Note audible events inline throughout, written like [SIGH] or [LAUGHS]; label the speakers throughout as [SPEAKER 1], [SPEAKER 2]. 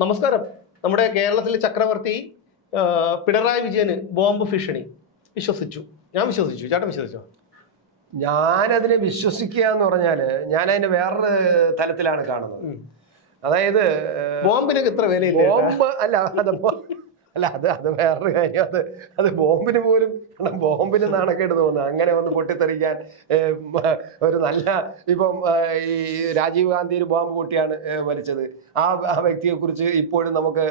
[SPEAKER 1] നമസ്കാരം. നമ്മുടെ കേരളത്തിലെ ചക്രവർത്തി പിണറായി വിജയന് ബോംബ് ഭീഷണി. വിശ്വസിച്ചു. ഞാൻ വിശ്വസിച്ചു. ചേട്ടൻ വിശ്വസിച്ചു?
[SPEAKER 2] ഞാനതിനെ വിശ്വസിക്കുക എന്ന് പറഞ്ഞാൽ ഞാൻ അതിന്റെ വേറൊരു തലത്തിലാണ് കാണുന്നത്. അതായത്
[SPEAKER 1] ബോംബിനൊക്കെ ഇത്ര വിലയില്ല?
[SPEAKER 2] ബോംബ് അല്ല അല്ല അത് അത് വേറൊരു കാര്യം. അത് അത് ബോംബിന് പോലും ബോംബിന് നാണക്കേട് തോന്നുന്നു അങ്ങനെ ഒന്ന് പൊട്ടിത്തെറിക്കാൻ ഒരു നല്ല ഇപ്പം ഈ രാജീവ് ഗാന്ധി ഒരു ബോംബ് പൊട്ടിയാണ് മരിച്ചത് ആ ആ വ്യക്തിയെ കുറിച്ച് ഇപ്പോഴും നമുക്ക്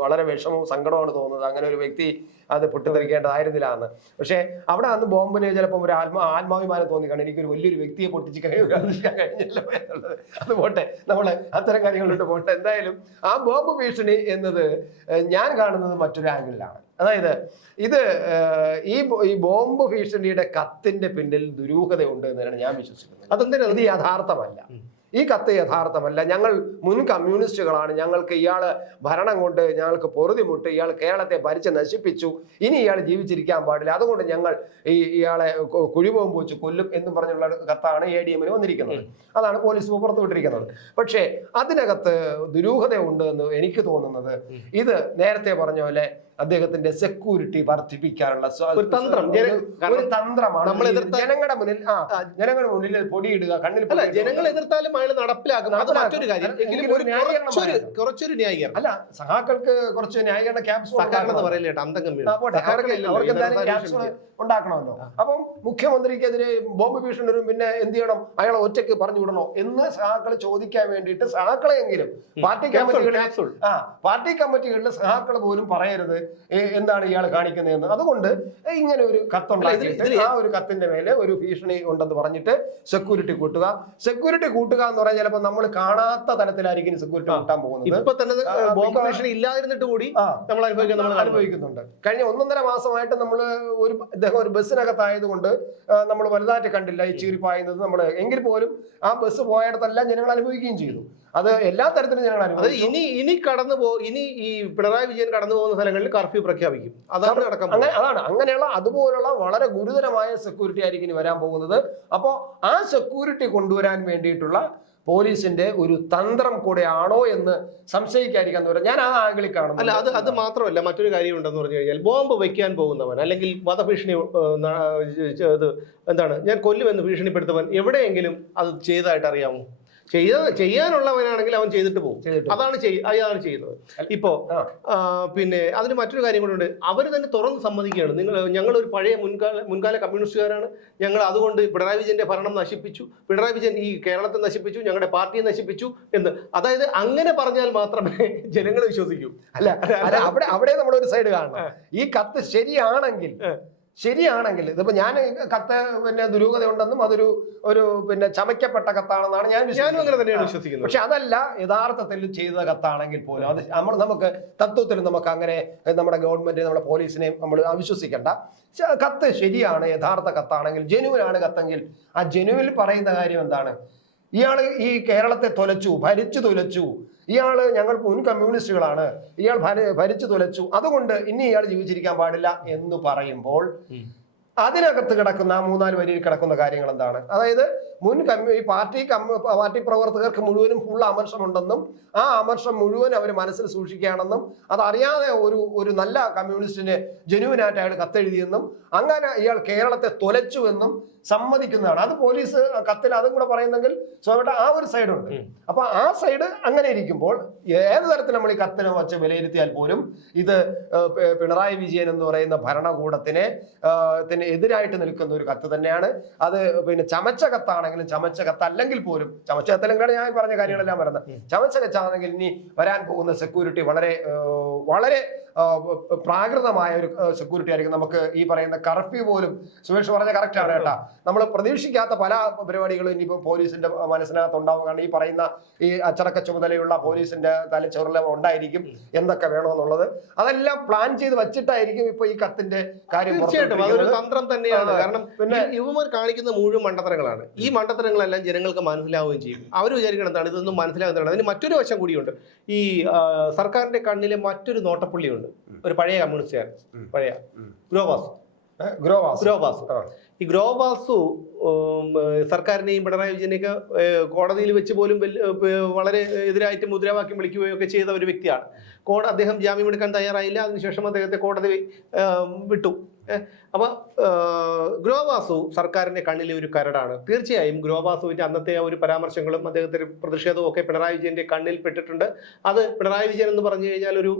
[SPEAKER 2] വളരെ വിഷമവും സങ്കടമാണ് തോന്നുന്നത്. അങ്ങനെ ഒരു വ്യക്തി അത് പൊട്ടിത്തെറിക്കേണ്ടതായിരുന്നില്ല എന്ന് പക്ഷേ അവിടെ അന്ന് ബോംബിന് ചിലപ്പോൾ ഒരു ആത്മാ ആത്മാഭിമാനം തോന്നി കാരണം എനിക്കൊരു വലിയൊരു വ്യക്തിയെ പൊട്ടിച്ച് കഴിയാൻ കഴിഞ്ഞല്ലോ എന്നുള്ളത്. അത് പോട്ടെ. നമ്മൾ അത്തരം കാര്യങ്ങളിലോട്ട് പോട്ടെ. എന്തായാലും ആ ബോംബ് ഭീഷണി എന്നത് ഞാൻ കാണുന്നത് മറ്റൊരു ആംഗിളിലാണ്. അതായത് ഇത് ഈ ഈ ബോംബ് ഭീഷണിയുടെ കത്തിന്റെ പിന്നിൽ ദുരൂഹതയുണ്ട് എന്നാണ് ഞാൻ വിശ്വസിക്കുന്നത്.
[SPEAKER 1] അതെന്തിനാ?
[SPEAKER 2] ഇത് യഥാർത്ഥമല്ല ഈ കത്ത് യഥാർത്ഥമല്ല. ഞങ്ങൾ മുൻ കമ്മ്യൂണിസ്റ്റുകളാണ്. ഞങ്ങൾക്ക് ഇയാൾ ഭരണം കൊണ്ട് ഞങ്ങൾക്ക് പൊറുതിമുട്ട് ഇയാൾ കേരളത്തെ ഭരിച്ച് നശിപ്പിച്ചു. ഇനി ഇയാൾ ജീവിച്ചിരിക്കാൻ പാടില്ല. അതുകൊണ്ട് ഞങ്ങൾ ഈ ഇയാളെ കു- പോച്ച് വെച്ച് കൊല്ലും എന്ന് പറഞ്ഞുള്ള കത്താണ് എ ഡി എമ്മിന് വന്നിരിക്കുന്നത്. അതാണ് പോലീസ് പുറത്തുവിട്ടിരിക്കുന്നത് പക്ഷേ അതിനകത്ത് ദുരൂഹത ഉണ്ട് എന്ന് എനിക്ക് തോന്നുന്നത്. ഇത് നേരത്തെ പറഞ്ഞ പോലെ അദ്ദേഹത്തിന്റെ സെക്യൂരിറ്റി വർദ്ധിപ്പിക്കാനുള്ള
[SPEAKER 1] ഒരു തന്ത്രം.
[SPEAKER 2] ഒരു- തന്ത്രമാണ്
[SPEAKER 1] നമ്മൾ
[SPEAKER 2] ജനങ്ങളുടെ മുന്നിൽ ആ ജനങ്ങളുടെ മുന്നിൽ പൊടിയിടുക കണ്ണിൽ
[SPEAKER 1] അല്ല. ജനങ്ങൾ എതിർത്താലും അയാൾ നടപ്പിലാക്കും. അത് മറ്റൊരു കാര്യം. എങ്കിലും ഒരു കുറച്ചൊരു. ന്യായീകരണം.
[SPEAKER 2] അല്ല സഹാക്കൾക്ക് കുറച്ച് ന്യായീകരണ ക്യാപ്സ്
[SPEAKER 1] എന്ന് പറയില്ല
[SPEAKER 2] അവർക്ക് എന്തായാലും ഉണ്ടാക്കണമല്ലോ. അപ്പം മുഖ്യമന്ത്രിക്കെതിരെ ബോംബ് ഭീഷണി വരും പിന്നെ എന്ത് ചെയ്യണം? അയാളെ ഒറ്റയ്ക്ക് പറഞ്ഞു വിടണോ? എന്ന് സഹാക്കൾ ചോദിക്കാൻ വേണ്ടിയിട്ട് സഹാക്കളെങ്കിലും പാർട്ടി കമ്മിറ്റികളിൽ ആ പാർട്ടി കമ്മിറ്റികളിൽ സഹാക്കൾ പോലും പറയരുത്. എന്താണ് ഇയാൾ കാണിക്കുന്നതെന്ന്. അതുകൊണ്ട് ഇങ്ങനെ ഒരു കത്തുണ്ടാക്കിയിട്ട് ആ ഒരു കത്തിന്റെ മേലെ ഒരു ഭീഷണി ഉണ്ടെന്ന് പറഞ്ഞിട്ട് സെക്യൂരിറ്റി കൂട്ടുക. സെക്യൂരിറ്റി കൂട്ടുക എന്ന് പറഞ്ഞാൽ ചിലപ്പോൾ നമ്മൾ കാണാത്ത തലത്തിലായിരിക്കും സെക്യൂരിറ്റി കൂട്ടാൻ പോകുന്നത്.
[SPEAKER 1] ഇപ്പൊ തന്നെ ബോംബ് ഭീഷണി ഇല്ലാതിരുന്നിട്ട് കൂടി നമ്മൾ
[SPEAKER 2] അനുഭവിക്കുന്നുണ്ട്. കഴിഞ്ഞ ഒന്നൊന്നര മാസമായിട്ട് നമ്മൾ ഒരു ഇദ്ദേഹം ഒരു ബസ്സിനകത്തായത് കൊണ്ട് നമ്മൾ വലുതായിട്ട് കണ്ടില്ല ഈ ചീറിപ്പായുന്നത് നമ്മൾ എങ്കിൽ പോലും ആ ബസ് പോയിടത്തെല്ലാം ജനങ്ങൾ അനുഭവിക്കുകയും ചെയ്തു. അത് എല്ലാ തരത്തിലും ഞങ്ങൾ
[SPEAKER 1] അത് ഇനി ഇനി കടന്നു പോ ഇനി ഈ പിണറായി വിജയൻ കടന്നു പോകുന്ന സ്ഥലങ്ങളിൽ കർഫ്യൂ പ്രഖ്യാപിക്കും. അതാണ് നടക്കാൻ
[SPEAKER 2] അങ്ങനെ അതാണ്. അങ്ങനെയുള്ള അതുപോലുള്ള വളരെ ഗുരുതരമായ സെക്യൂരിറ്റി ആയിരിക്കും ഇനി വരാൻ പോകുന്നത്. അപ്പോൾ ആ സെക്യൂരിറ്റി കൊണ്ടുവരാൻ വേണ്ടിയിട്ടുള്ള പോലീസിന്റെ ഒരു തന്ത്രം കൂടെ ആണോ എന്ന് സംശയിക്കാതിരിക്കാന്ന് പറയാം ഞാൻ ആ ആംഗിളിൽ കാണുന്നു.
[SPEAKER 1] അല്ല അത് അത് മാത്രമല്ല മറ്റൊരു കാര്യം ഉണ്ടെന്ന് പറഞ്ഞു കഴിഞ്ഞാൽ ബോംബ് വയ്ക്കാൻ പോകുന്നവൻ അല്ലെങ്കിൽ വധഭീഷണി എന്താണ്? ഞാൻ കൊല്ലുമെന്ന് ഭീഷണിപ്പെടുത്തവൻ എവിടെയെങ്കിലും അത് ചെയ്തതായിട്ട് അറിയാമോ? ചെയ്ത ചെയ്യാനുള്ളവനാണെങ്കിൽ അവൻ ചെയ്തിട്ട് പോകും. അതാണ് അതാണ് ചെയ്യുന്നത്. ഇപ്പോ പിന്നെ അതിന് മറ്റൊരു കാര്യം കൂടെ അവർ തന്നെ തുറന്ന് സമ്മതിക്കുകയാണ്. നിങ്ങൾ ഞങ്ങൾ ഒരു പഴയ മുൻകാല മുൻകാല കമ്മ്യൂണിസ്റ്റുകാരാണ്. ഞങ്ങൾ അതുകൊണ്ട് പിണറായി വിജയന്റെ ഭരണം നശിപ്പിച്ചു. പിണറായി വിജയൻ ഈ കേരളത്തെ നശിപ്പിച്ചു. ഞങ്ങളുടെ പാർട്ടിയെ നശിപ്പിച്ചു എന്ന്. അതായത് അങ്ങനെ പറഞ്ഞാൽ മാത്രമേ [LAUGHS] ജനങ്ങൾ വിശ്വസിക്കൂ.
[SPEAKER 2] അല്ല അവിടെ അവിടെ നമ്മൾ ഒരു സൈഡ് കാണണം ഈ കത്ത് ശരിയാണെങ്കിൽ ശരിയാണെങ്കിൽ ഇതിപ്പോ ഞാൻ കത്ത് പിന്നെ ദുരൂഹത ഉണ്ടെന്നും അതൊരു ഒരു പിന്നെ ചമയ്ക്കപ്പെട്ട കത്താണെന്നാണ് ഞാൻ
[SPEAKER 1] ഞാനും അങ്ങനെ തന്നെയാണ് വിശ്വസിക്കുന്നത്.
[SPEAKER 2] പക്ഷെ അതല്ല യഥാർത്ഥത്തിൽ ചെയ്ത കത്താണെങ്കിൽ പോലും അത് നമ്മൾ നമുക്ക് തത്വത്തിൽ നമുക്ക് അങ്ങനെ നമ്മുടെ ഗവൺമെന്റ് നമ്മുടെ പോലീസിനെയും നമ്മൾ അവിശ്വസിക്കേണ്ട. കത്ത് ശരിയാണ് യഥാർത്ഥ കത്താണെങ്കിൽ ആണ് കത്തെങ്കിൽ ആ ജനുവിൽ പറയുന്ന കാര്യം എന്താണ്? ഇയാൾ ഈ കേരളത്തെ തൊലച്ചു ഭരിച്ചു തുലച്ചു ഇയാൾ ഞങ്ങൾ മുൻ കമ്മ്യൂണിസ്റ്റുകളാണ്. ഇയാൾ ഭര- ഭരിച്ചു തുലച്ചു. അതുകൊണ്ട് ഇനി ഇയാൾ ജീവിച്ചിരിക്കാൻ പാടില്ല എന്ന് പറയുമ്പോൾ അതിനകത്ത് കിടക്കുന്ന ആ മൂന്നാൽ വരിയിൽ കിടക്കുന്ന കാര്യങ്ങൾ എന്താണ്? അതായത് മുൻ കമ്മ്യൂ ഈ പാർട്ടി പാർട്ടി പ്രവർത്തകർക്ക് മുഴുവനും ഫുൾ അമർഷമുണ്ടെന്നും ആ അമർഷം മുഴുവൻ അവർ മനസ്സിൽ സൂക്ഷിക്കുകയാണെന്നും അതറിയാതെ ഒരു ഒരു നല്ല കമ്മ്യൂണിസ്റ്റിന് ജനുവിനായിട്ട് അയാൾ കത്തെഴുതിയെന്നും അങ്ങനെ ഇയാൾ കേരളത്തെ തൊലച്ചുവെന്നും എന്നും സമ്മതിക്കുന്നതാണ്. അത് പോലീസ് കത്തിൽ അതും കൂടെ പറയുന്നെങ്കിൽ സ്വാഭാവിക ആ ഒരു സൈഡുണ്ട്. അപ്പൊ ആ സൈഡ് അങ്ങനെ ഇരിക്കുമ്പോൾ ഏത് തരത്തിൽ നമ്മൾ ഈ കത്തിനെ വച്ച് വിലയിരുത്തിയാൽ പോലും ഇത് പിണറായി വിജയൻ എന്ന് പറയുന്ന ഭരണകൂടത്തിനെ എതിരായിട്ട് നിൽക്കുന്ന ഒരു കത്ത് തന്നെയാണ്. അത് പിന്നെ ചമച്ച കത്താണെങ്കിലും ചമച്ച കത്തല്ലെങ്കിൽ പോലും ചമച്ച കത്തല്ലെങ്കിലാണ് ഞാൻ പറഞ്ഞ കാര്യങ്ങളെല്ലാം വരുന്നത്. ചമച്ച കച്ചാണെങ്കിൽ ഇനി വരാൻ പോകുന്ന സെക്യൂരിറ്റി വളരെ വളരെ പ്രാകൃതമായ ഒരു സെക്യൂരിറ്റി ആയിരിക്കും. നമുക്ക് ഈ പറയുന്ന കർഫ്യൂ പോലും സുരേഷ് പറഞ്ഞ കറക്റ്റ് ആണ് കേട്ടാ. നമ്മൾ പ്രതീക്ഷിക്കാത്ത പല പരിപാടികളും ഇനിയിപ്പോൾ പോലീസിന്റെ മനസ്സിനകത്ത് ഉണ്ടാവും കാരണം ഈ പറയുന്ന ഈ അച്ചടക്ക ചുമതലയുള്ള പോലീസിന്റെ തലച്ചോറിൽ ഉണ്ടായിരിക്കും എന്തൊക്കെ വേണമെന്നുള്ളത്. അതെല്ലാം പ്ലാൻ ചെയ്ത് വെച്ചിട്ടായിരിക്കും ഇപ്പൊ ഈ കത്തിന്റെ കാര്യം
[SPEAKER 1] തീർച്ചയായിട്ടും. അതൊരു. തന്ത്രം തന്നെയാണ്. കാരണം
[SPEAKER 2] പിന്നെ
[SPEAKER 1] യുവമാർ കാണിക്കുന്ന മുഴുവൻ മണ്ടത്തരങ്ങളാണ്. ഈ മണ്ടത്തരങ്ങളെല്ലാം ജനങ്ങൾക്ക് മനസ്സിലാവുകയും ചെയ്യും. അവർ വിചാരിക്കണം എന്താണ്? ഇതൊന്നും മനസ്സിലാകുന്നതാണ് അതിന് മറ്റൊരു വശം കൂടിയുണ്ട്. ഈ സർക്കാരിന്റെ കണ്ണിലെ മറ്റൊരു നോട്ടപ്പുള്ളിയുണ്ട്. ഒരു പഴയ കമ്മ്യൂണിസ്റ്റുകാരൻ. പഴയ ഗ്രോവാസ്.
[SPEAKER 2] ഗ്രോവാസ്.
[SPEAKER 1] ഗ്രോവാസ്. ഈ ഗ്രോ വാസു സർക്കാരിനെയും പിണറായി വിജയനെയൊക്കെ കോടതിയിൽ വെച്ച് പോലും വളരെ എതിരായിട്ട് മുദ്രാവാക്യം വിളിക്കുകയോ ഒക്കെ ചെയ്ത ഒരു വ്യക്തിയാണ്. കോടതി അദ്ദേഹം ജാമ്യം എടുക്കാൻ തയ്യാറായില്ല. അതിനുശേഷം അദ്ദേഹത്തെ കോടതി വിട്ടു. അപ്പോൾ ഗ്രോവാസു സർക്കാരിന്റെ കണ്ണിലെ ഒരു കരടാണ്. തീർച്ചയായും ഗ്രോവാസുവിന്റെ അന്നത്തെ ഒരു പരാമർശങ്ങളും അദ്ദേഹത്തിന്റെ പ്രതിഷേധവും ഒക്കെ പിണറായി വിജയന്റെ കണ്ണിൽ പെട്ടിട്ടുണ്ട്. അത് പിണറായി വിജയൻ എന്ന് പറഞ്ഞു കഴിഞ്ഞാൽ ഒരു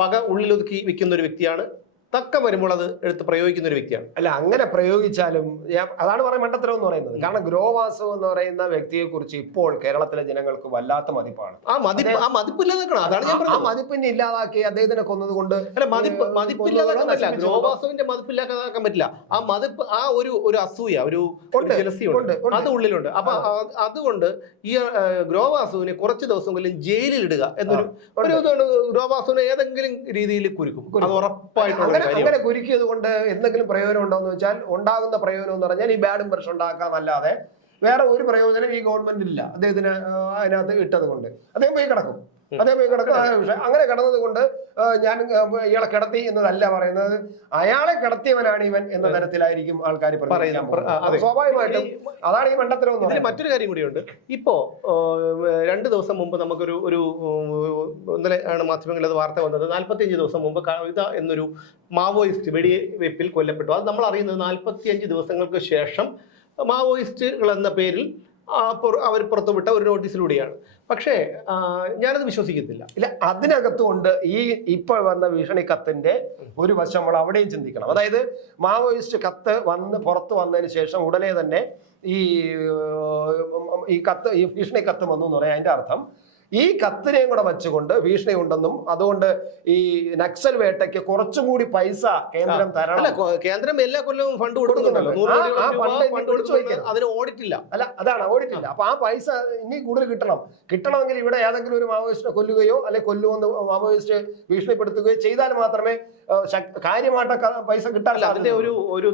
[SPEAKER 1] പക ഉള്ളിലൊതുക്കി വെക്കുന്ന ഒരു വ്യക്തിയാണ്. തക്ക വരുമ്പോൾ അത് എടുത്ത് പ്രയോഗിക്കുന്ന ഒരു വ്യക്തിയാണ്.
[SPEAKER 2] അല്ല അങ്ങനെ പ്രയോഗിച്ചാലും ഞാൻ- അതാണ് പറയുന്നത് മണ്ടത്തരം എന്ന് പറയുന്നത് കാരണം ഗ്രോവാസു എന്ന് പറയുന്ന വ്യക്തിയെ കുറിച്ച് ഇപ്പോൾ കേരളത്തിലെ ജനങ്ങൾക്ക് വല്ലാത്ത മതിപ്പാണ്.
[SPEAKER 1] ആ മതിപ്പ് ആ മതിപ്പില്ലാതാക്കണം അതാണ് ഞാൻ പറഞ്ഞത്.
[SPEAKER 2] മതിപ്പിനെ ഇല്ലാതാക്കി അദ്ദേഹത്തിനെ കൊന്നത് കൊണ്ട്
[SPEAKER 1] അല്ല മതിപ്പ് മതിപ്പില്ലാതാക്കാൻ പറ്റില്ല. ഗ്രോവാസുവിന്റെ മതിപ്പില്ലാതാക്കാൻ പറ്റില്ല. ആ മതിപ്പ് ആ ഒരു ഒരു അസൂയ ഒരു
[SPEAKER 2] ഉണ്ട്.
[SPEAKER 1] അത് ഉള്ളിലുണ്ട്. അപ്പൊ അതുകൊണ്ട് ഈ ഗ്രോവാസുവിനെ കുറച്ച് ദിവസമെങ്കിലും ജയിലിൽ ഇടുക എന്നൊരു ഒരു ഗ്രോവാസുവിനെ ഏതെങ്കിലും രീതിയിൽ കുരുക്കും. അത്. ഉറപ്പായിട്ടുള്ള
[SPEAKER 2] അങ്ങനെ കുരുക്കിയത് കൊണ്ട് എന്തെങ്കിലും പ്രയോജനം ഉണ്ടോ എന്ന് വെച്ചാൽ ഉണ്ടാകുന്ന പ്രയോജനം എന്ന് പറഞ്ഞാൽ ഈ ബാഡ് ഇംപ്രഷൻ ഉണ്ടാക്കാന്നല്ലാതെ വേറെ ഒരു പ്രയോജനം ഈ ഗവൺമെന്റ് ഇല്ല. അദ്ദേഹത്തിന് അതിനകത്ത് ഇട്ടത് കൊണ്ട് അദ്ദേഹം പോയി കിടക്കും. പോയി കിടക്കും പക്ഷെ അങ്ങനെ കിടന്നത് കൊണ്ട് ഞാൻ ഇയാളെ കിടത്തി എന്നതല്ല പറയുന്നത്. അയാളെ കിടത്തിയവനാണ് ഇവൻ എന്ന തരത്തിലായിരിക്കും ആൾക്കാർ
[SPEAKER 1] പറയുന്നത്.
[SPEAKER 2] സ്വാഭാവികമായിട്ടും അതാണ് ഈ മണ്ടത്തരം
[SPEAKER 1] ഇതിൽ മറ്റൊരു കാര്യം കൂടിയുണ്ട്. ഇപ്പോ രണ്ടു ദിവസം മുമ്പ് നമുക്കൊരു ഒരു ഇന്നലെ ആണ് മാധ്യമങ്ങളിൽ അത് വാർത്ത വന്നത്. നാൽപ്പത്തിയഞ്ച് ദിവസം മുമ്പ് കവിത എന്നൊരു മാവോയിസ്റ്റ് വെടിവെപ്പിൽ കൊല്ലപ്പെട്ടു. അത് നമ്മൾ അറിയുന്നത് നാൽപ്പത്തിയഞ്ച് ദിവസങ്ങൾക്ക് ശേഷം മാവോയിസ്റ്റുകൾ എന്ന പേരിൽ അവർ പുറത്തുവിട്ട ഒരു നോട്ടീസിലൂടെയാണ്. പക്ഷേ ഞാനത് വിശ്വസിക്കത്തില്ല.
[SPEAKER 2] ഇല്ല അതിനകത്തുകൊണ്ട് ഈ ഇപ്പോൾ വന്ന ഭീഷണി കത്തിന്റെ ഒരു വശം നമ്മൾ അവിടെയും ചിന്തിക്കണം. അതായത് മാവോയിസ്റ്റ് കത്ത് വന്ന് പുറത്തു വന്നതിന് ശേഷം ഉടനെ തന്നെ ഈ ഈ കത്ത് ഈ ഭീഷണി കത്ത് വന്നു എന്ന് പറയാം അതിന്റെ അർത്ഥം ഈ കത്തിനെയും കൂടെ വെച്ചുകൊണ്ട് ഭീഷണി ഉണ്ടെന്നും അതുകൊണ്ട് ഈ നക്സൽ വേട്ടയ്ക്ക് കുറച്ചും കൂടി പൈസ കേന്ദ്രം തരണം.
[SPEAKER 1] കേന്ദ്രം എല്ലാ കൊല്ലവും ഫണ്ട് കൊടുക്കുന്നുണ്ടല്ലോ. അതിന് ഓഡിറ്റ് ഇല്ല
[SPEAKER 2] അല്ല അതാണ് ഓടിട്ടില്ല അപ്പൊ ആ പൈസ ഇനി കൂടുതൽ കിട്ടണം. കിട്ടണമെങ്കിൽ ഇവിടെ ഏതെങ്കിലും ഒരു മാവോയിസ്റ്റിനെ കൊല്ലുകയോ അല്ലെ കൊല്ലുമെന്ന് മാവോയിസ്റ്റ് ഭീഷണിപ്പെടുത്തുകയോ ചെയ്താൽ മാത്രമേ കാര്യമായിട്ട് പൈസ
[SPEAKER 1] കിട്ടാറില്ല അതിന്റെ ഒരു ഒരു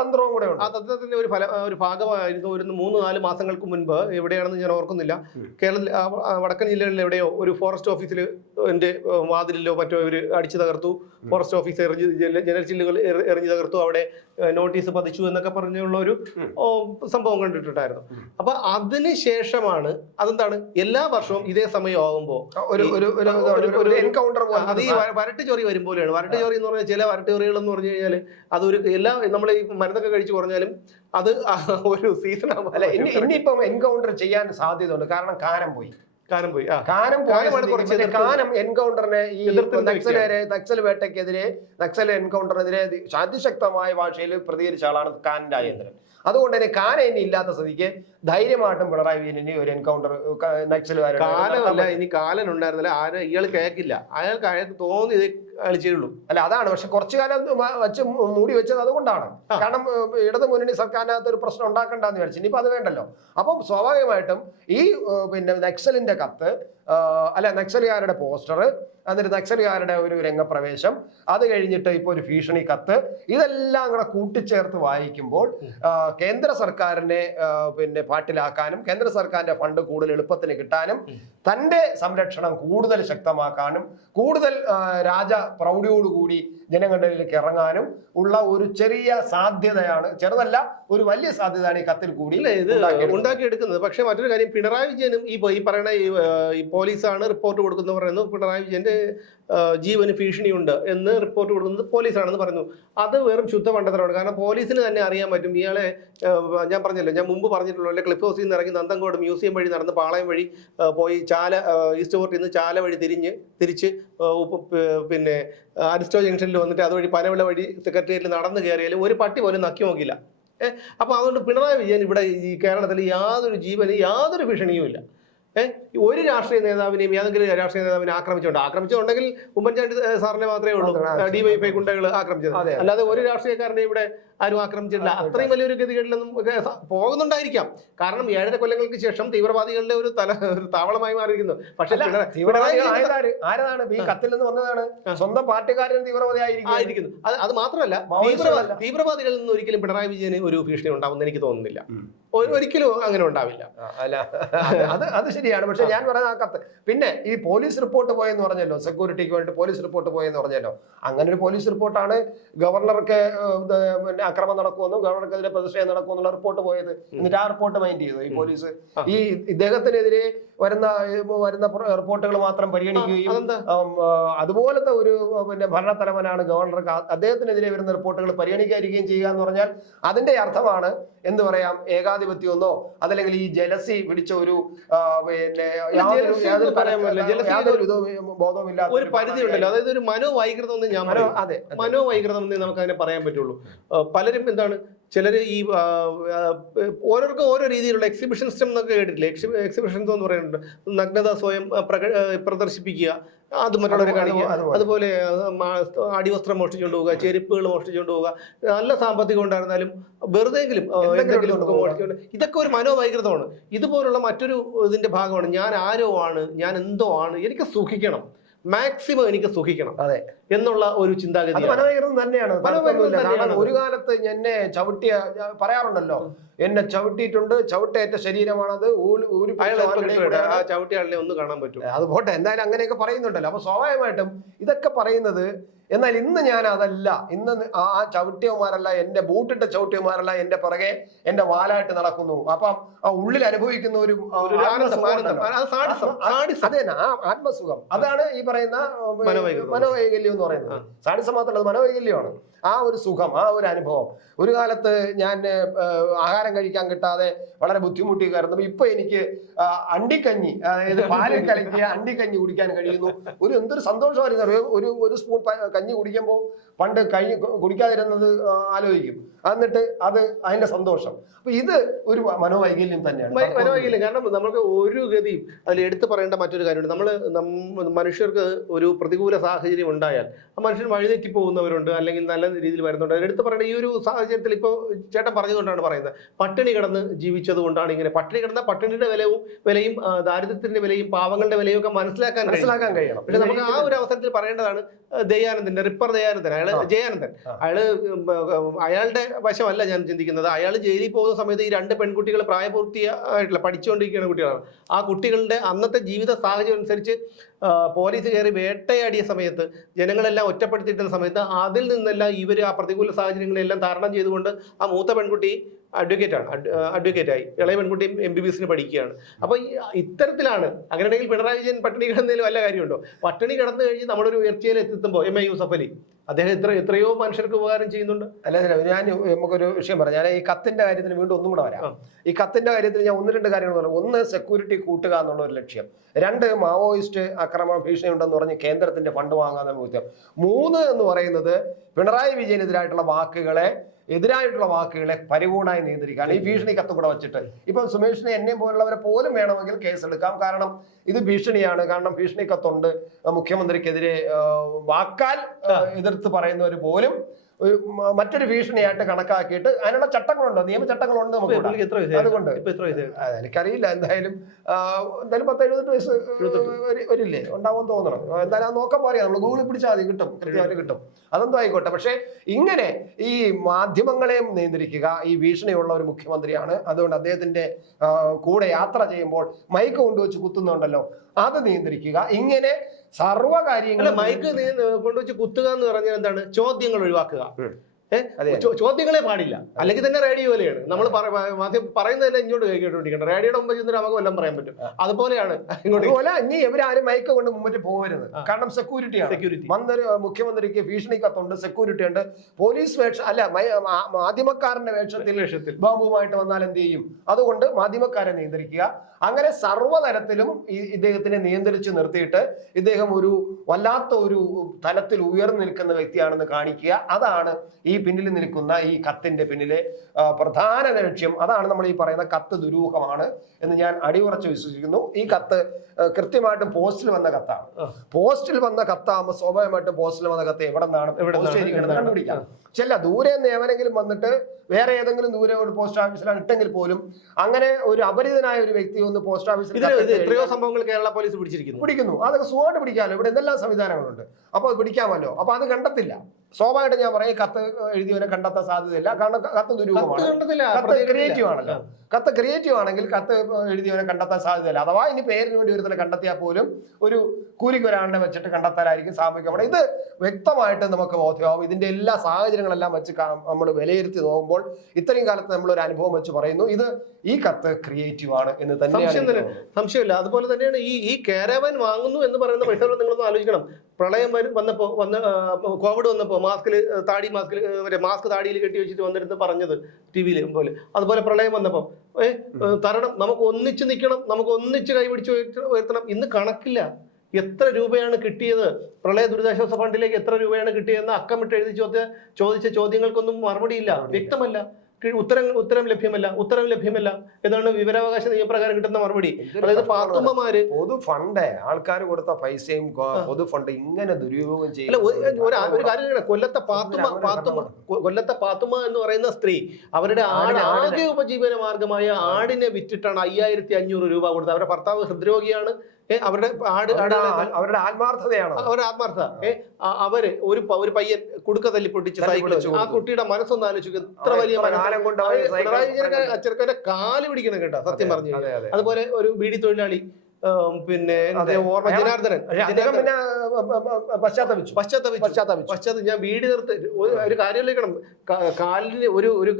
[SPEAKER 2] തന്ത്രവും കൂടെ ഉണ്ട്.
[SPEAKER 1] ആ തന്ത്രത്തിന്റെ ഒരു ഫല ഒരു ഭാഗമായിരുന്നു ഒരു മൂന്ന് നാല് മാസങ്ങൾക്ക് മുൻപ്. എവിടെയാണെന്ന് ഞാൻ ഓർക്കുന്നില്ല. കേരളത്തിൽ വടക്കൻ ജില്ലകളിൽ എവിടെയോ ഒരു ഫോറസ്റ്റ് ഓഫീസിൽ എന്റെ വാതിലിലോ മറ്റോ ഇവർ അടിച്ചു തകർത്തു. ഫോറസ്റ്റ് ഓഫീസ് എറിഞ്ഞ് ജന- ജനൽ ചില്ലുകൾ എറിഞ്ഞു തകർത്തു. അവിടെ നോട്ടീസ് പതിച്ചു എന്നൊക്കെ പറഞ്ഞുള്ള ഒരു സംഭവം കണ്ടിട്ടുണ്ടായിരുന്നു. അപ്പൊ അതിന് ശേഷമാണ് അതെന്താണ്? എല്ലാ വർഷവും ഇതേ സമയമാകുമ്പോൾ
[SPEAKER 2] ഒരു ഒരു ഒരു എൻകൗണ്ടർ
[SPEAKER 1] അത് ഈ വരട്ട് വരട്ട് വരും പോലെയാണ്. വരട്ട് ചൊറി എന്ന് പറഞ്ഞാൽ ചില വരട്ട് ചൊറികൾ എന്ന് പറഞ്ഞു കഴിഞ്ഞാൽ അതൊരു എല്ലാ നമ്മൾ ഈ മരുന്നൊക്കെ കഴിച്ചു കുറഞ്ഞാലും അത് ഒരു സീസൺ
[SPEAKER 2] ഇനി ഇനിയിപ്പം എൻകൗണ്ടർ ചെയ്യാൻ സാധ്യതയുണ്ട്. കാരണം കാരം പോയി.
[SPEAKER 1] പോയി.
[SPEAKER 2] കാനം പോയ. കാനം എൻകൗണ്ടറിനെ ഈ നക്സലേരെ നക്സൽ വേട്ടയ്ക്കെതിരെ നക്സൽ എൻകൗണ്ടറിനെതിരെ അതി- അതിശക്തമായ ഭാഷയിൽ പ്രതികരിച്ച ആളാണ് കാനൻ രാജേന്ദ്രൻ. അതുകൊണ്ട് തന്നെ കാന ഇനി ഇല്ലാത്ത സ്ഥിതിക്ക് ധൈര്യമായിട്ടും പിണറായി വിജയൻ ഇനി ഒരു എൻകൗണ്ടർ
[SPEAKER 1] കാലമല്ല
[SPEAKER 2] നക്സലുകാരുടെ
[SPEAKER 1] ഇനി കാലൻ ഉണ്ടായിരുന്നില്ല ആരും ഇയാൾ കേൾക്കില്ല അയാൾക്ക് അയാൾക്ക് തോന്നി അയാൾ
[SPEAKER 2] അല്ല അതാണ്. പക്ഷെ കുറച്ചു കാലം വെച്ച് മൂടി വെച്ചത് അതുകൊണ്ടാണ്. കാരണം ഇടതു മുന്നണി സർക്കാരിനകത്ത് ഒരു പ്രശ്നം ഉണ്ടാക്കണ്ടെന്ന് വിചാരിച്ചു. ഇനിയിപ്പോൾ അത് വേണ്ടല്ലോ. അപ്പം സ്വാഭാവികമായിട്ടും ഈ പിന്നെ നക്സലിന്റെ കത്ത് അല്ല നക്സലുകാരുടെ പോസ്റ്റർ എന്നിട്ട് നക്സലുകാരുടെ ഒരു രംഗപ്രവേശം അത് കഴിഞ്ഞിട്ട് ഇപ്പോൾ ഒരു ഭീഷണി കത്ത് ഇതെല്ലാം കൂടെ കൂട്ടിച്ചേർത്ത് വായിക്കുമ്പോൾ കേന്ദ്ര സർക്കാരിനെ പിന്നെ പാട്ടിലാക്കാനും കേന്ദ്ര സർക്കാരിന്റെ ഫണ്ട് കൂടുതൽ എളുപ്പത്തിന് കിട്ടാനും തന്റെ സംരക്ഷണം കൂടുതൽ ശക്തമാക്കാനും കൂടുതൽ രാജ പ്രൗഢിയോടുകൂടി ജനങ്ങളുടെ ഇടയിലേക്ക് ഇറങ്ങാനും ഉള്ള ഒരു ചെറിയ സാധ്യതയാണ് ചെറുതല്ല ഒരു വലിയ സാധ്യതയാണ് ഈ കത്തിൽ കൂടി
[SPEAKER 1] ഉണ്ടാക്കി ഇത്
[SPEAKER 2] ഉണ്ടാക്കിയെടുക്കുന്നത്.
[SPEAKER 1] പക്ഷെ മറ്റൊരു കാര്യം പിണറായി വിജയനും ഈ ഈ പറയുന്ന ഈ പോലീസാണ് റിപ്പോർട്ട് കൊടുക്കുന്നത് പറയുന്നു പിണറായി വിജയന്റെ ജീവന് ഭീഷണിയുണ്ട് എന്ന് റിപ്പോർട്ട് കൊടുക്കുന്നത് പോലീസാണെന്ന് പറഞ്ഞു അത് വെറും ശുദ്ധ പണ്ടത്തരമാണ് കാരണം പോലീസിന് തന്നെ അറിയാൻ പറ്റും. ഇയാളെ ഞാൻ പറഞ്ഞല്ലോ ഞാൻ മുമ്പ് പറഞ്ഞിട്ടുള്ളൂ. അല്ലെങ്കിൽ ക്ലിഫ് ഹൗസിൽ നിന്ന് ഇറങ്ങി നന്തങ്കോട് മ്യൂസിയം വഴി നടന്ന് പാളയം വഴി പോയി ചാല ഈസ്റ്റ് ഫോർട്ടിൽ നിന്ന് ചാല വഴി തിരിഞ്ഞ് തിരിച്ച് പിന്നെ അരിസ്റ്റോ ജംഗ്ഷനിൽ വന്നിട്ട് അതുവഴി പനവിള വഴി സെക്രട്ടേറിയറ്റിൽ നടന്ന് കയറിയാലും ഒരു പട്ടി പോലും നക്കി നോക്കില്ല ഏഹ് അപ്പൊ അതുകൊണ്ട് പിണറായി വിജയൻ ഇവിടെ ഈ കേരളത്തിൽ യാതൊരു ജീവന് യാതൊരു ഭീഷണിയും ഇല്ല. ഏഹ് ഒരു രാഷ്ട്രീയ നേതാവിനെയും ഏതെങ്കിലും രാഷ്ട്രീയ നേതാവിനെ ആക്രമിച്ചുകൊണ്ട് ആക്രമിച്ചുണ്ടെങ്കിൽ ഉമ്മൻചാണ്ടി സാറിനെ മാത്രമേ ഉള്ളൂ. ഡിവൈഫൈ ഗുണ്ടകൾ ആക്രമിച്ചത്. അല്ലാതെ ഒരു രാഷ്ട്രീയക്കാരനെ ഇവിടെ ആരും ആക്രമിച്ചിട്ടില്ല. അത്രയും വലിയൊരു ഗതികേടിലൊന്നും പോകുന്നുണ്ടായിരിക്കാം. കാരണം ഏഴര കൊല്ലങ്ങൾക്ക് ശേഷം തീവ്രവാദികളുടെ ഒരു തല ഒരു താവളമായി മാറിയിരിക്കുന്നു. പക്ഷെ
[SPEAKER 2] ആരതാണ് ആരാണ്? ഈ കത്തിൽ നിന്ന് വന്നതാണ്. സ്വന്തം പാർട്ടിക്കാരൻ തീവ്രവാദി ആയിരിക്കും
[SPEAKER 1] ആയിരിക്കുന്നു. അത് മാത്രമല്ല തീവ്രവാദികളിൽ നിന്ന് ഒരിക്കലും പിണറായി വിജയന് ഒരു ഭീഷണി ഉണ്ടാവുമെന്ന് എനിക്ക് തോന്നുന്നില്ല. ഒരിക്കലും അങ്ങനെ ഉണ്ടാവില്ല.
[SPEAKER 2] അല്ല. അത് അത് അത് ശരിയാണ്. പക്ഷെ ഞാൻ പറയുന്ന ആ കത്ത്. പിന്നെ ഈ പോലീസ് റിപ്പോർട്ട് പോയെന്ന് പറഞ്ഞല്ലോ സെക്യൂരിറ്റിക്ക് വേണ്ടി പോലീസ് റിപ്പോർട്ട് പോയെന്ന് പറഞ്ഞല്ലോ. അങ്ങനെ ഒരു പോലീസ് റിപ്പോർട്ടാണ് ഗവർണർക്ക് പിന്നെ അക്രമം നടക്കുമെന്നും ഗവർണർക്കെതിരെ പ്രതിഷേധം നടക്കുമെന്നുള്ള റിപ്പോർട്ട് പോയത്. എന്നിട്ട് ആ റിപ്പോർട്ട് മൈൻഡ് ചെയ്തു ഈ പോലീസ്. ഈ ഇദ്ദേഹത്തിനെതിരെ വരുന്ന വരുന്ന റിപ്പോർട്ടുകൾ മാത്രം പരിഗണിക്കുകയും അതുപോലത്തെ ഒരു പിന്നെ ഭരണത്തലവനാണ് ഗവർണർക്ക് അദ്ദേഹത്തിനെതിരെ വരുന്ന റിപ്പോർട്ടുകൾ പരിഗണിക്കാതിരിക്കുകയും ചെയ്യുക എന്ന് പറഞ്ഞാൽ അതിന്റെ അർത്ഥമാണ് എന്ത് പറയാം ഏകാധിപത്യമെന്നോ അതല്ലെങ്കിൽ ഈ ജലസി പിടിച്ച ഒരു പിന്നെ യാതൊരു ബോധവുമില്ലാത്ത
[SPEAKER 1] ഒരു പരിധി ഉണ്ടല്ലോ. അതായത് ഒരു മനോവൈകൃതം എന്ന് ഞാൻ
[SPEAKER 2] അതെ അതെ.
[SPEAKER 1] മനോവൈകൃതം എന്ന് നമുക്ക് അതിനെ പറയാൻ പറ്റുള്ളൂ. പലരും എന്താണ് ചിലർ ഈ ഓരോർക്കും ഓരോ രീതിയിലുള്ള എക്സിബിഷൻ സിസ്റ്റം എന്നൊക്കെ കേട്ടിട്ടില്ലേ? എക്സിബിഷൻ എന്ന് പറയുന്നുണ്ട്. നഗ്നത സ്വയം പ്രക- പ്രദർശിപ്പിക്കുക. അത് മറ്റുള്ളവരെ കാണിക്കുക.
[SPEAKER 2] അതുപോലെ.
[SPEAKER 1] അടിവസ്ത്രം മോഷ്ടിച്ചുകൊണ്ട് പോവുക ചെരുപ്പുകൾ മോഷ്ടിച്ചുകൊണ്ട് പോവുക. നല്ല സാമ്പത്തികം ഉണ്ടായിരുന്നാലും വെറുതെങ്കിലും മോഷ്ടിച്ചുകൊണ്ട് ഇതൊക്കെ ഒരു മനോവൈകൃതമാണ്. ഇതുപോലുള്ള മറ്റൊരു ഇതിന്റെ ഭാഗമാണ്. ഞാൻ ആരോ ആണ് ഞാൻ എന്തോ ആണ് എനിക്ക് സുഖിക്കണം മാക്സിമം എനിക്ക് സുഖിക്കണം
[SPEAKER 2] അതെ.
[SPEAKER 1] എന്നുള്ള ഒരു ചിന്താഗതി
[SPEAKER 2] മനോഹരം തന്നെയാണ്. കാരണം ഒരു കാലത്ത് എന്നെ ചവിട്ടിയ പറയാറുണ്ടല്ലോ. എന്നെ ചവിട്ടിയിട്ടുണ്ട് ചവിട്ടേറ്റ ശരീരമാണത്.
[SPEAKER 1] ചവിട്ടിയാളിനെ ഒന്ന് കാണാൻ പറ്റും.
[SPEAKER 2] അത് പോട്ടെ. എന്തായാലും അങ്ങനെയൊക്കെ പറയുന്നുണ്ടല്ലോ. അപ്പൊ സ്വാഭാവികമായിട്ടും ഇതൊക്കെ പറയുന്നത് എന്നാൽ ഇന്ന് ഞാൻ അതല്ല ഇന്ന് ആ ചവിട്ടിയന്മാരല്ല ചവിട്ടിയവന്മാരല്ല എന്റെ ബൂട്ടിട്ട ചവിട്ടിയവന്മാരല്ല എന്റെ പുറകെ എന്റെ വാലായിട്ട് നടക്കുന്നു. അപ്പം ആ ഉള്ളിൽ അനുഭവിക്കുന്ന ഒരു ആത്മസുഖം
[SPEAKER 1] അത്
[SPEAKER 2] ആ- അതാണ് ഈ പറയുന്ന
[SPEAKER 1] മനോവൈകല്യം.
[SPEAKER 2] എന്ന് പറയുന്നത്. സാഡിസം മാത്രമല്ല മനോവൈകല്യമാണ്. ആ ഒരു സുഖം ആ ഒരു അനുഭവം. ഒരു കാലത്ത് ഞാൻ ആഹാരം കഴിക്കാൻ കിട്ടാതെ വളരെ ബുദ്ധിമുട്ടി കയറുന്നു ഇപ്പൊ എനിക്ക് അണ്ടിക്കഞ്ഞി അതായത് പാലിൽ കലക്കിയ അണ്ടിക്കഞ്ഞി കുടിക്കാൻ കഴിയുന്നു. ഒരു എന്തൊരു സന്തോഷമായിരുന്നു? ഒരു ഒരു സ്പൂൺ കഞ്ഞി കുടിക്കുമ്പോൾ പണ്ട് കഴിഞ്ഞ് കുടിക്കാതിരുന്നത് ആലോചിക്കും. എന്നിട്ട് അത് അതിന്റെ സന്തോഷം. അപ്പൊ ഇത് ഒരു മനോവൈകല്യം തന്നെയാണ്.
[SPEAKER 1] മനോവൈകല്യം. കാരണം നമുക്ക് ഒരു ഗതിയും അതിൽ എടുത്തു പറയേണ്ട മറ്റൊരു കാര്യമുണ്ട്. നമ്മൾ മനുഷ്യർക്ക് ഒരു പ്രതികൂല സാഹചര്യം ഉണ്ടായാൽ ആ മനുഷ്യൻ വഴിതെറ്റി പോകുന്നവരുണ്ട് അല്ലെങ്കിൽ നല്ല രീതിയിൽ വരുന്നുണ്ട്. അതിലെടുത്ത് എടുത്തു പറയേണ്ട ഈ ഒരു സാഹചര്യത്തിൽ ഇപ്പോൾ ചേട്ടൻ പറഞ്ഞുകൊണ്ടാണ് പറയുന്നത്. പട്ടിണി കിടന്ന് ജീവിച്ചത് കൊണ്ടാണ് ഇങ്ങനെ. പട്ടിണി കിടന്ന പട്ടിണിയുടെ വിലയും വിലയും ദാരിദ്ര്യത്തിന്റെ വിലയും പാവങ്ങളുടെ വിലയും ഒക്കെ മനസ്സിലാക്കാൻ
[SPEAKER 2] മനസ്സിലാക്കാൻ കഴിയണം.
[SPEAKER 1] പക്ഷെ നമുക്ക് ആ ഒരു അവസരത്തിൽ പറയേണ്ടതാണ് ദയാനന്ദന്റെ റിപ്പർ ദയാനന്ദൻ.
[SPEAKER 2] അയാൾ.
[SPEAKER 1] ജയാനന്ദൻ. അയാൾ അയാളുടെ വശമല്ല ഞാൻ ചിന്തിക്കുന്നത്. അയാൾ ജയിലിൽ പോകുന്ന സമയത്ത് ഈ രണ്ട് പെൺകുട്ടികൾ പ്രായപൂർത്തിയായിട്ടില്ല പഠിച്ചുകൊണ്ടിരിക്കുന്ന കുട്ടികളാണ്. ആ കുട്ടികളുടെ അന്നത്തെ ജീവിത സാഹചര്യം അനുസരിച്ച് പോലീസ് കയറി വേട്ടയാടിയ സമയത്ത് ജനങ്ങളെല്ലാം ഒറ്റപ്പെടുത്തിയിട്ട സമയത്ത് അതിൽ നിന്നെല്ലാം ഇവർ ആ പ്രതികൂല സാഹചര്യങ്ങളെല്ലാം തരണം ചെയ്തുകൊണ്ട് ആ മൂത്ത പെൺകുട്ടി അഡ്വക്കേറ്റ് ആണ്. അഡ്വക്കേറ്റ് ആയി. ഇളയ പെൺകുട്ടി എം ബി ബി എസിന് പഠിക്കുകയാണ്. അപ്പോൾ ഇത്തരത്തിലാണ് അങ്ങനെയാണെങ്കിൽ പിണറായി വിജയൻ പട്ടിണി കിടന്നതിൽ വല്ല കാര്യമുണ്ടോ? പട്ടിണി കിടന്നു കഴിഞ്ഞ് നമ്മളൊരു ഉയർച്ചയിൽ എത്തുമ്പോൾ എം എ യൂസഫലി അലി അദ്ദേഹം എത്ര എത്രയോ മനുഷ്യർക്ക് ഉപകാരം ചെയ്യുന്നുണ്ട്.
[SPEAKER 2] അല്ല അല്ല, ഞാൻ നമുക്കൊരു വിഷയം പറയാം. ഞാൻ ഈ കത്തിന്റെ കാര്യത്തിൽ വീണ്ടും ഒന്നും കൂടെ വരാം. ഈ കത്തിന്റെ കാര്യത്തിൽ ഞാൻ ഒന്ന് രണ്ട് കാര്യങ്ങൾ പറഞ്ഞു. ഒന്ന് സെക്യൂരിറ്റി കൂട്ടുക എന്നുള്ള ഒരു ലക്ഷ്യം. രണ്ട് മാവോയിസ്റ്റ് ആക്രമണ ഭീഷണി ഉണ്ടെന്ന് പറഞ്ഞ് കേന്ദ്രത്തിന്റെ ഫണ്ട് വാങ്ങാൻ ഉദ്യം മൂന്ന് എന്ന് പറയുന്നത് പിണറായി വിജയനെതിരായിട്ടുള്ള വാക്കുകളെ എതിരായിട്ടുള്ള വാക്കുകളെ പരിപൂർണമായി നിയന്ത്രിക്കുകയാണ്. ഈ ഭീഷണി കത്ത് കൂടെ വെച്ചിട്ട്. ഇപ്പൊ സുമേഷിനെ എന്നെയും പോലുള്ളവരെ പോലും വേണമെങ്കിൽ കേസെടുക്കാം. കാരണം ഇത് ഭീഷണിയാണ്. കാരണം ഭീഷണി കത്തുണ്ട്. മുഖ്യമന്ത്രിക്കെതിരെ വാക്കാൽ എതിർത്ത് പറയുന്നവർ പോലും മറ്റൊരു ഭീഷണിയായിട്ട് കണക്കാക്കിയിട്ട് അതിനുള്ള ചട്ടങ്ങളുണ്ട് നിയമചട്ടങ്ങളുണ്ട് നമുക്ക് അതുകൊണ്ട്. എനിക്കറിയില്ല. എന്തായാലും എന്തായാലും പത്ത് എഴുപത്തെട്ട് വയസ്സ് വരി- വരില്ലേ ഉണ്ടാവും തോന്നണം. എന്തായാലും അത് നോക്കാൻ പറയാം നമ്മൾ ഗൂഗിളിൽ പിടിച്ചാൽ മതി കിട്ടും. കൃത്യമായിട്ട് കിട്ടും. അതെന്തോ ആയിക്കോട്ടെ. പക്ഷേ ഇങ്ങനെ ഈ മാധ്യമങ്ങളെയും നിയന്ത്രിക്കുക ഈ ഭീഷണിയുള്ള ഒരു മുഖ്യമന്ത്രിയാണ്. അതുകൊണ്ട് അദ്ദേഹത്തിന്റെ കൂടെ യാത്ര ചെയ്യുമ്പോൾ മൈക്ക് കൊണ്ടുവച്ച് കുത്തുന്നുണ്ടല്ലോ. അത് നിയന്ത്രിക്കുക. ഇങ്ങനെ സർവ
[SPEAKER 1] അല്ല
[SPEAKER 2] കാര്യങ്ങളും
[SPEAKER 1] മൈക്ക് നീ കൊണ്ടുവച്ച് കുത്തുക എന്ന് പറഞ്ഞാൽ എന്താണ്? ചോദ്യങ്ങൾ ഒഴിവാക്കുക. ചോദ്യങ്ങളെ പാടില്ല. അല്ലെങ്കിൽ തന്നെ റേഡിയോ പോലെയാണ്. നമ്മൾ പറയുന്നത് പറയുന്നതല്ല ഇങ്ങോട്ട് കേട്ടോണ്ടിരിക്കണം റേഡിയോയുടെ മുമ്പ് ചെന്നിട്ട് നമുക്ക് വല്ലതും പറയാൻ പറ്റും. അതുപോലെയാണ് ഇങ്ങോട്ട്
[SPEAKER 2] ഇനി ഇവരാരും മൈക്ക് കൊണ്ട് മുമ്പിട്ട് പോകരുത്. കാരണം സെക്യൂരിറ്റി
[SPEAKER 1] സെക്യൂരിറ്റി
[SPEAKER 2] മന്ത്രി മുഖ്യമന്ത്രിക്ക് ഭീഷണി കത്തുണ്ട് സെക്യൂരിറ്റി ഉണ്ട്. പോലീസ് വേഷ അല്ല മാധ്യമക്കാരന്റെ വേഷത്തിൽ
[SPEAKER 1] ലക്ഷ്യത്തിൽ
[SPEAKER 2] ബാമ്പുമായിട്ട് വന്നാൽ എന്ത് ചെയ്യും? അതുകൊണ്ട് മാധ്യമക്കാരെ നിയന്ത്രിക്കുക. അങ്ങനെ സർവതരത്തിലും ഈ ഇദ്ദേഹത്തിനെ നിയന്ത്രിച്ച് നിർത്തിയിട്ട് ഇദ്ദേഹം ഒരു വല്ലാത്ത ഒരു തലത്തിൽ ഉയർന്നു നിൽക്കുന്ന വ്യക്തിയാണെന്ന് കാണിക്കുക. അതാണ് ഈ പിന്നിൽ നിൽക്കുന്ന ഈ കത്തിന്റെ പിന്നിലെ പ്രധാന ലക്ഷ്യം അതാണ് നമ്മൾ ഈ പറയുന്ന കത്ത് ദുരൂഹമാണ് എന്ന് ഞാൻ അടിയുറച്ച് വിശ്വസിക്കുന്നു. ഈ കത്ത് കൃത്യമായിട്ടും പോസ്റ്റിൽ വന്ന കത്താണ്. പോസ്റ്റിൽ വന്ന കത്താകുമ്പോൾ സ്വാഭാവികമായിട്ടും പോസ്റ്റിൽ വന്ന കത്ത് എവിടെ നിന്നാണ് കണ്ടുപിടിക്കാം. ചെല്ല ദൂരെ നിന്ന് എവനെങ്കിലും വന്നിട്ട് വേറെ ഏതെങ്കിലും ദൂരെ ഒരു പോസ്റ്റ് ഓഫീസിലാണ് ഇട്ടെങ്കിൽ പോലും അങ്ങനെ ഒരു അപരിചിതനായ ഒരു വ്യക്തി ഒന്ന് പോസ്റ്റ് ഓഫീസിൽ
[SPEAKER 1] എത്രയോ സംഭവങ്ങൾ കേരള പോലീസ് പിടിച്ചിരിക്കുന്നു.
[SPEAKER 2] പിടിക്കുന്നു. അതൊക്കെ സുഖമായിട്ട് പിടിക്കാമല്ലോ. ഇവിടെ എന്തെല്ലാം സംവിധാനങ്ങളുണ്ട്? അപ്പോൾ അത് പിടിക്കാമല്ലോ. അപ്പൊ അത് കണ്ടെത്തില്ല. സ്വാഭാവികമായിട്ട് ഞാൻ പറയും കത്ത് എഴുതിയവനെ കണ്ടെത്താൻ സാധ്യതയില്ല. കാരണം കത്ത് ദുരൂഹമാണ്. ക്രിയേറ്റീവ് ആണല്ലോ. കത്ത് ക്രിയേറ്റീവ് ആണെങ്കിൽ കത്ത് എഴുതിയവനെ കണ്ടെത്താൻ സാധ്യതയില്ല. അഥവാ ഇനി പേരിന് വേണ്ടി ഒരുത്തനെ കണ്ടെത്തിയാൽ പോലും ഒരു കൂലിക്ക് ഒരാളിനെ വെച്ചിട്ട് കണ്ടെത്താനായിരിക്കും സാമൂഹിക ഇത് വ്യക്തമായിട്ട് നമുക്ക് ബോധ്യമാവും. ഇതിന്റെ എല്ലാ സാഹചര്യങ്ങളെല്ലാം വെച്ച് നമ്മൾ വിലയിരുത്തി നോക്കുമ്പോൾ ഇത്രയും കാലത്ത് നമ്മൾ ഒരു അനുഭവം വെച്ച് പറയുന്നു. ഇത് ഈ കത്ത് ക്രിയേറ്റീവ് ആണ് എന്ന്
[SPEAKER 1] തന്നെ സംശയമില്ല. അതുപോലെ തന്നെയാണ് ഈ ഈ കേരവൻ വാങ്ങുന്നു എന്ന് പറയുന്ന പൈസ നിങ്ങളൊന്ന് ആലോചിക്കണം. പ്രളയം വരും വന്നപ്പോൾ വന്ന കോവിഡ് വന്നപ്പോൾ മാസ്കിൽ താടി മാസ്കിൽ മാസ്ക് താടിയിൽ കെട്ടി വെച്ചിട്ട് വന്നിരുന്ന് പറഞ്ഞത് ടി വിയിൽ പോലെ. അതുപോലെ പ്രളയം വന്നപ്പോൾ തരണം. നമുക്ക് ഒന്നിച്ച് നിൽക്കണം. നമുക്ക് ഒന്നിച്ച് കൈപിടിച്ച് ഉയർത്ത- ഉയർത്തണം. ഇന്ന് കണക്കില്ല. എത്ര രൂപയാണ് കിട്ടിയത്? പ്രളയ ദുരിതാശ്വാസ ഫണ്ടിലേക്ക് എത്ര രൂപയാണ് കിട്ടിയതെന്ന് അക്കമിട്ട് എഴുതി ചോദിച്ച ചോദിച്ച ചോദ്യങ്ങൾക്കൊന്നും മറുപടിയില്ല. വ്യക്തമല്ല. ഉത്തരം ഉത്തരം ലഭ്യമല്ല ഉത്തരം ലഭ്യമല്ല എന്നാണ് വിവരാവകാശ നിയമപ്രകാരം കിട്ടുന്ന മറുപടി. അതായത്. പാത്തുമ്മമാര്
[SPEAKER 2] പൊതു ഫണ്ട് ആൾക്കാർ കൊടുത്ത പൈസയും പൊതു ഫണ്ട് ഇങ്ങനെ ദുരുപയോഗം ചെയ്യും.
[SPEAKER 1] ഒരു കാര്യം കൊല്ലത്തെ പാത്തുമ്മ പാത്തുമ്മ കൊല്ലത്തെ പാത്തുമ്മ എന്ന് പറയുന്ന സ്ത്രീ അവരുടെ ആട്. ആകെ ഉപജീവന മാർഗമായ ആടിനെ വിറ്റിട്ടാണ് അയ്യായിരത്തി അഞ്ഞൂറ് രൂപ കൊടുത്തത്. അവരുടെ ഭർത്താവ് ഹൃദ്രോഗിയാണ്. അവരുടെ ആട്
[SPEAKER 2] അവരുടെ ആത്മാർത്ഥതയാണ്?
[SPEAKER 1] അവരുടെ ആത്മാർത്ഥത. അവർ ഒരു ഒരു പയ്യൻ കുടുക്ക തല്ലി പൊട്ടിച്ച് സൈക്കിൾ ആ. കുട്ടിയുടെ മനസ്സൊന്ന് ആലോചിക്കുക ഇത്ര വലിയ മനസ്സ്.
[SPEAKER 2] കാലം
[SPEAKER 1] പിടിക്കണം കേട്ടോ സത്യം പറഞ്ഞു
[SPEAKER 2] അതെ അതെ.
[SPEAKER 1] അതുപോലെ ഒരു ബീഡി തൊഴിലാളി പിന്നെ. ഓർമ്മ ജനാർദ്ദനൻ.
[SPEAKER 2] പിന്നെ പശ്ചാത്തപിച്ചു.
[SPEAKER 1] പശ്ചാത്തപിച്ചു.
[SPEAKER 2] പശ്ചാത്തപിച്ചു.
[SPEAKER 1] പശ്ചാത്തലം ഞാൻ വീട് നിർത്ത് ഒരു കാര്യത്തിലേക്കണം കാലിന് ഒരു ഒരു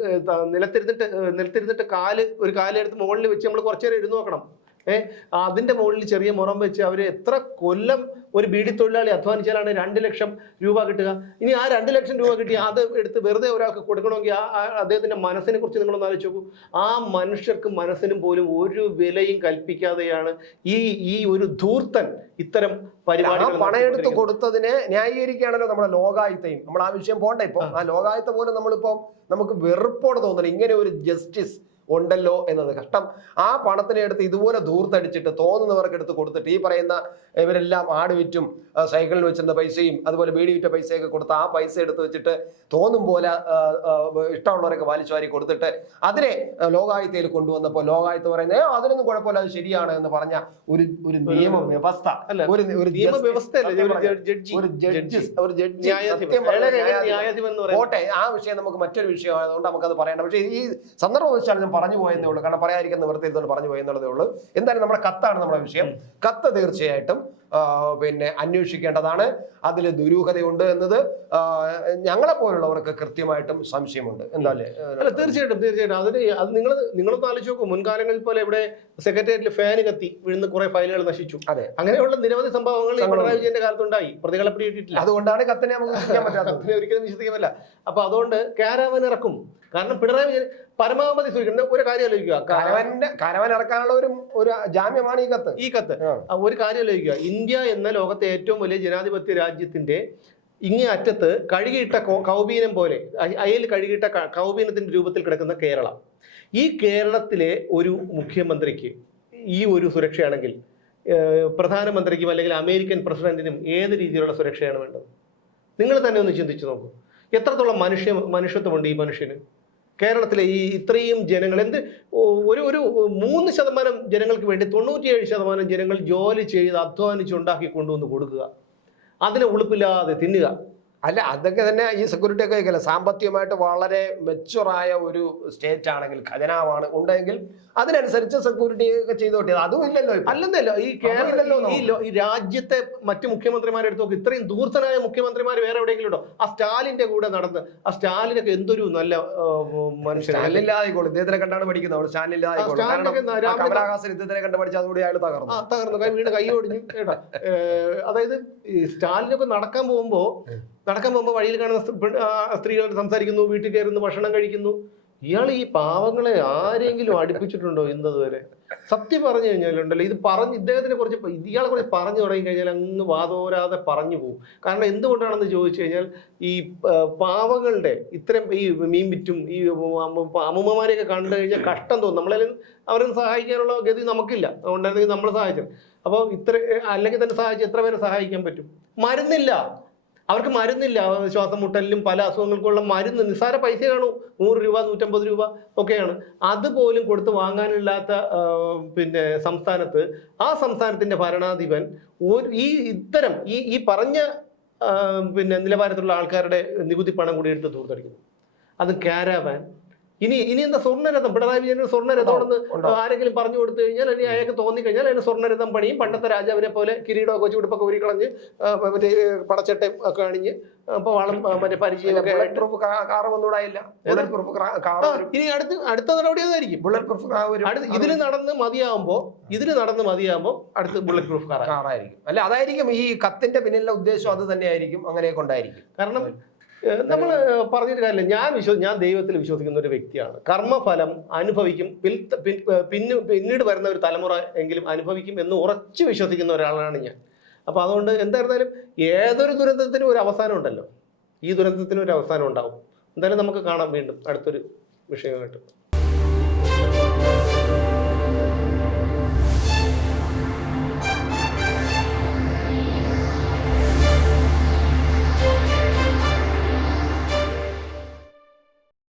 [SPEAKER 1] നിലത്തിരുന്നിട്ട് നിലത്തിരുന്നിട്ട് കാൽ ഒരു കാലെടുത്ത് മുകളിൽ വെച്ച് നമ്മൾ കുറച്ചു നേരം ഇരുന്ന് നോക്കണം. ഏഹ് അതിന്റെ മുകളിൽ ചെറിയ മുറം വെച്ച് അവർ എത്ര കൊല്ലം ഒരു ബീഡി തൊഴിലാളി അധ്വാനിച്ചാലാണ് രണ്ട് ലക്ഷം രൂപ കിട്ടുക? ഇനി ആ രണ്ട് ലക്ഷം രൂപ കിട്ടി അത് എടുത്ത് വെറുതെ ഒരാൾക്ക് കൊടുക്കണമെങ്കിൽ ആ അദ്ദേഹത്തിന്റെ മനസ്സിനെ കുറിച്ച് നിങ്ങളൊന്ന് ആലോചിച്ച് നോക്കൂ. ആ മനുഷ്യർക്ക് മനസ്സിനും പോലും ഒരു വിലയും കൽപ്പിക്കാതെയാണ് ഈ ഈ ഒരു ധൂർത്തൻ ഇത്തരം
[SPEAKER 2] പരിപാടി
[SPEAKER 1] പരിപാടികൾ
[SPEAKER 2] പണം എടുത്ത്
[SPEAKER 1] നടത്തിക്കൊണ്ടിരിക്കുന്നത്.
[SPEAKER 2] കൊടുത്തതിനെ ന്യായീകരിക്കുകയാണല്ലോ നമ്മുടെ ലോകായുത്തയും നമ്മൾ ആ വിഷയം പോണ്ട ഇപ്പൊ. ആ. ലോകായുത്ത പോലും നമ്മളിപ്പം നമുക്ക് വെറുപ്പോടെ തോന്നണം. ഇങ്ങനെ ഒരു ജസ്റ്റിസ് ഉണ്ടല്ലോ എന്നത് കഷ്ടം. ആ പണത്തിനെ എടുത്ത് ഇതുപോലെ ദൂർത്തടിച്ചിട്ട് തോന്നുന്നവർക്ക് എടുത്ത് കൊടുത്തിട്ട് ഈ പറയുന്ന ഇവരെല്ലാം ആട് വിറ്റും സൈക്കിളിൽ വെച്ചിരുന്ന പൈസയും അതുപോലെ ബീഡി വിറ്റ പൈസയൊക്കെ കൊടുത്ത് ആ പൈസ എടുത്ത് വെച്ചിട്ട് തോന്നും പോലെ ഇഷ്ടമുള്ളവരൊക്കെ വലിച്ചു വാരി കൊടുത്തിട്ട് അതിനെ ലോകായുത്തയിൽ കൊണ്ടുവന്നപ്പോൾ ലോകായുത്ത പറയുന്നത് "ഏ, അതിനൊന്നും കുഴപ്പമില്ല അത് ശരിയാണ് എന്ന് പറഞ്ഞ ഒരു ഒരു നിയമ വ്യവസ്ഥ.
[SPEAKER 1] അല്ല,
[SPEAKER 2] ഒരു ഒരു
[SPEAKER 1] ജഡ്ജി.
[SPEAKER 2] ഒരു ജഡ്ജി സത്യം പോട്ടെ ആ വിഷയം നമുക്ക് മറ്റൊരു വിഷയമായതുകൊണ്ട് നമുക്കത് പറയണ്ട. പക്ഷേ ഈ സന്ദർഭം വെച്ചാൽ പറഞ്ഞു പോയെന്നേ ഉള്ളൂ. കാരണം പറയാതിരിക്കുന്ന നിവൃത്തിയിരുത്തോണ്ട് പറഞ്ഞു പോയെന്നുള്ളതേ ഉള്ളൂ. എന്തായാലും നമ്മുടെ കത്താണ് നമ്മുടെ വിഷയം. കത്ത് തീർച്ചയായിട്ടും പിന്നെ അന്വേഷിക്കേണ്ടതാണ്. അതിൽ ദുരൂഹതയുണ്ട് എന്നത് ഞങ്ങളെ പോലുള്ളവർക്ക് കൃത്യമായിട്ടും സംശയമുണ്ട്. എന്താല്ലേ
[SPEAKER 1] അല്ല? തീർച്ചയായിട്ടും തീർച്ചയായിട്ടും. അതിന് അത് നിങ്ങൾ നിങ്ങളൊന്ന് ആലോചിച്ച് നോക്കും. മുൻകാലങ്ങളിൽ പോലെ ഇവിടെ സെക്രട്ടേറിയറ്റിൽ ഫാന് കത്തി വീഴുന്ന കുറെ ഫയലുകൾ നശിച്ചു.
[SPEAKER 2] അതെ.
[SPEAKER 1] അങ്ങനെയുള്ള നിരവധി സംഭവങ്ങൾ പിണറായി വിജയന്റെ കാലത്തുണ്ടായി. പ്രതികളെ പിടിയിട്ടില്ല
[SPEAKER 2] അതുകൊണ്ടാണ് കത്തിനെ നമുക്ക്
[SPEAKER 1] കത്തിനെ ഒരിക്കലും വിശ്വസിക്കുന്നില്ല. അപ്പൊ അതുകൊണ്ട് കാരാവൻ ഇറക്കും. കാരണം പിണറായി വിജയൻ പരമാവധി സൂചിക്കുന്നത് ഒരു കാര്യം ആലോചിക്കുക.
[SPEAKER 2] കാരവന്റെ കാരവൻ ഇറക്കാനുള്ള ഒരു ഒരു ജാമ്യമാണ് ഈ കത്ത്.
[SPEAKER 1] ഈ കത്ത്. ഒരു കാര്യം ആലോചിക്കുക. ഇന്ത്യ എന്ന ലോകത്തെ ഏറ്റവും വലിയ ജനാധിപത്യ രാജ്യത്തിന്റെ ഇങ്ങേ അറ്റത്ത് കഴുകിയിട്ട കൗബീനം പോലെ അയൽ കഴുകിയിട്ട കൗബീനത്തിന്റെ രൂപത്തിൽ കിടക്കുന്ന കേരളം. ഈ കേരളത്തിലെ ഒരു മുഖ്യമന്ത്രിക്ക് ഈ ഒരു സുരക്ഷയാണെങ്കിൽ പ്രധാനമന്ത്രിക്കും അല്ലെങ്കിൽ അമേരിക്കൻ പ്രസിഡന്റിനും ഏത് രീതിയിലുള്ള സുരക്ഷയാണ് വേണ്ടത്? നിങ്ങൾ തന്നെ ഒന്ന് ചിന്തിച്ചു നോക്കൂ. എത്രത്തോളം മനുഷ്യ മനുഷ്യത്വമുണ്ട് ഈ മനുഷ്യന്? കേരളത്തിലെ ഈ ഇത്രയും ജനങ്ങൾ എന്ത് ഒരു ഒരു മൂന്ന് ശതമാനം ജനങ്ങൾക്ക് വേണ്ടി തൊണ്ണൂറ്റിയേഴ് ശതമാനം ജനങ്ങൾ ജോലി ചെയ്ത് അധ്വാനിച്ച് ഉണ്ടാക്കി കൊണ്ടുവന്ന് കൊടുക്കുക. അതിനെ ഉളുപ്പില്ലാതെ തിന്നുക.
[SPEAKER 2] അല്ല അതൊക്കെ തന്നെ ഈ സെക്യൂരിറ്റി ഒക്കെ വെക്കല സാമ്പത്തികമായിട്ട് വളരെ മെച്ചുറായ ഒരു സ്റ്റേറ്റ് ആണെങ്കിൽ ഖജനാവാണ് ഉണ്ടെങ്കിൽ അതിനനുസരിച്ച് സെക്യൂരിറ്റി ഒക്കെ ചെയ്തോട്ടെ അതും ഇല്ലല്ലോ
[SPEAKER 1] അല്ലെന്നല്ലോ ഈ
[SPEAKER 2] കേരളത്തിലോ
[SPEAKER 1] ഈ രാജ്യത്തെ മറ്റു മുഖ്യമന്ത്രിമാരെ എടുത്ത് നോക്കി. ഇത്രയും ദൂർത്തനായ മുഖ്യമന്ത്രിമാർ വേറെ എവിടെയെങ്കിലും ഉണ്ടോ? ആ സ്റ്റാലിന്റെ കൂടെ നടന്ന് ആ സ്റ്റാലിനൊക്കെ എന്തൊരു നല്ല മനുഷ്യൻ
[SPEAKER 2] സ്റ്റാലില്ലാതായിക്കോളും ഇദ്ദേഹത്തിനെ കണ്ടാണ് പഠിക്കുന്നത്. അവിടെ കമലഹാസൻ ഇദ്ദേഹത്തിനെ കണ്ട് പഠിച്ച അതുകൂടി അയാൾ തകർന്നു.
[SPEAKER 1] തകർന്നു. കൈ വീട് കൈ ഒടിഞ്ഞു. കേട്ടോ. അതായത് ഈ സ്റ്റാലിനൊക്കെ നടക്കാൻ പോകുമ്പോ നടക്കാൻ പോകുമ്പോൾ വഴിയിൽ കാണുന്ന സ്ത്രീ- സ്ത്രീകൾ സംസാരിക്കുന്നു വീട്ടിൽ കയറുന്നു ഭക്ഷണം കഴിക്കുന്നു. ഇയാൾ ഈ പാവങ്ങളെ ആരെങ്കിലും അടുപ്പിച്ചിട്ടുണ്ടോ ഇന്നതുവരെ? സത്യം പറഞ്ഞു കഴിഞ്ഞാലുണ്ടല്ലോ ഇത് പറഞ്ഞ് ഇദ്ദേഹത്തിനെ കുറിച്ച് ഇയാളെ കുറിച്ച് പറഞ്ഞു തുടങ്ങി കഴിഞ്ഞാൽ അങ്ങ് വാതോരാതെ പറഞ്ഞു പോകും കാരണം എന്തുകൊണ്ടാണെന്ന് ചോദിച്ചു കഴിഞ്ഞാൽ ഈ പാവങ്ങളുടെ ഇത്തരം ഈ മീൻ വിറ്റും ഈ അമ്മൂമ്മമാരെയൊക്കെ കണ്ടു കഴിഞ്ഞാൽ കഷ്ടം തോന്നും. നമ്മളെ അവരെ സഹായിക്കാനുള്ള ഗതി നമുക്കില്ല. അതുകൊണ്ടായിരുന്നെങ്കിൽ നമ്മൾ സഹായിച്ചത്. അപ്പോൾ ഇത്ര അല്ലെങ്കിൽ തന്നെ സഹായിച്ച് എത്ര പേരെ സഹായിക്കാൻ പറ്റും? മരുന്നില്ല. അവർക്ക് മരുന്നില്ല. ശ്വാസം മുട്ടലിലും പല അസുഖങ്ങൾക്കുള്ള മരുന്ന് നിസ്സാര പൈസ കാണൂ നൂറ് രൂപ നൂറ്റമ്പത് രൂപ ഒക്കെയാണ്. അതുപോലും കൊടുത്ത് വാങ്ങാനില്ലാത്ത പിന്നെ സംസ്ഥാനത്ത് ആ സംസ്ഥാനത്തിന്റെ ഭരണാധിപൻ ഒരു ഈ ഇത്തരം ഈ ഈ പറഞ്ഞ പിന്നെ നിലവാരത്തിലുള്ള ആൾക്കാരുടെ നികുതി പണം കൂടി എടുത്ത് തൂർത്തടിക്കുന്നു. അത് കാരാവാൻ ഇനി ഇനി എന്താ സ്വർണരഥം? പിണറായി വിജയൻ
[SPEAKER 2] സ്വർണരഥമാണെന്ന്?
[SPEAKER 1] ആരെങ്കിലും പറഞ്ഞു കൊടുത്തു കഴിഞ്ഞാൽ ഇനി അയാൾക്ക് തോന്നി കഴിഞ്ഞാൽ അതിന് സ്വർണരഥം പണിയും പണ്ടത്തെ രാജാവിനെ പോലെ കിരീടമൊക്കെ വെച്ച് ഉടുപ്പൊക്കെ ഊരിക്കളഞ്ഞ് ആ, മറ്റേ പടച്ചട്ടയും ഒക്കെ അണിഞ്ഞ് അപ്പൊ വളം മറ്റേ പരിചയമൊക്കെ
[SPEAKER 2] ബുള്ളറ്റ് പ്രൂഫ് കാർ വന്നുകൂടായില്ല ബുള്ളറ്റ് പ്രൂഫ് കാർ
[SPEAKER 1] ഇനി അടുത്ത് അടുത്ത നടപടി അതായിരിക്കും.
[SPEAKER 2] ബുള്ളറ്റ് പ്രൂഫ്
[SPEAKER 1] അടുത്ത് ഇതിൽ നടന്ന് മതിയാകുമ്പോ ഇതിൽ നടന്ന് മതിയാകുമ്പോ അടുത്ത് ബുള്ളറ്റ് പ്രൂഫ് കാർ
[SPEAKER 2] കാറായിരിക്കും. അല്ല അതായിരിക്കും ഈ കത്തിന്റെ പിന്നിലെ ഉദ്ദേശം അത് തന്നെയായിരിക്കും. അങ്ങനെയൊക്കെ ഉണ്ടായിരിക്കും.
[SPEAKER 1] കാരണം നമ്മൾ പറഞ്ഞൊരു കാര്യമില്ല. ഞാൻ വിശ്വ ഞാൻ ദൈവത്തിൽ വിശ്വസിക്കുന്ന ഒരു വ്യക്തിയാണ്. കർമ്മഫലം അനുഭവിക്കും. പിന്ന് പിന്നീട് വരുന്ന ഒരു തലമുറ എങ്കിലും അനുഭവിക്കും എന്ന് ഉറച്ചു വിശ്വസിക്കുന്ന ഒരാളാണ് ഞാൻ. അപ്പോൾ അതുകൊണ്ട് എന്തായിരുന്നാലും ഏതൊരു ദുരന്തത്തിനും ഒരു അവസാനം ഉണ്ടല്ലോ. ഈ ദുരന്തത്തിനും ഒരു അവസാനം ഉണ്ടാവും. എന്തായാലും നമുക്ക് കാണാം വീണ്ടും അടുത്തൊരു വിഷയമായിട്ട്.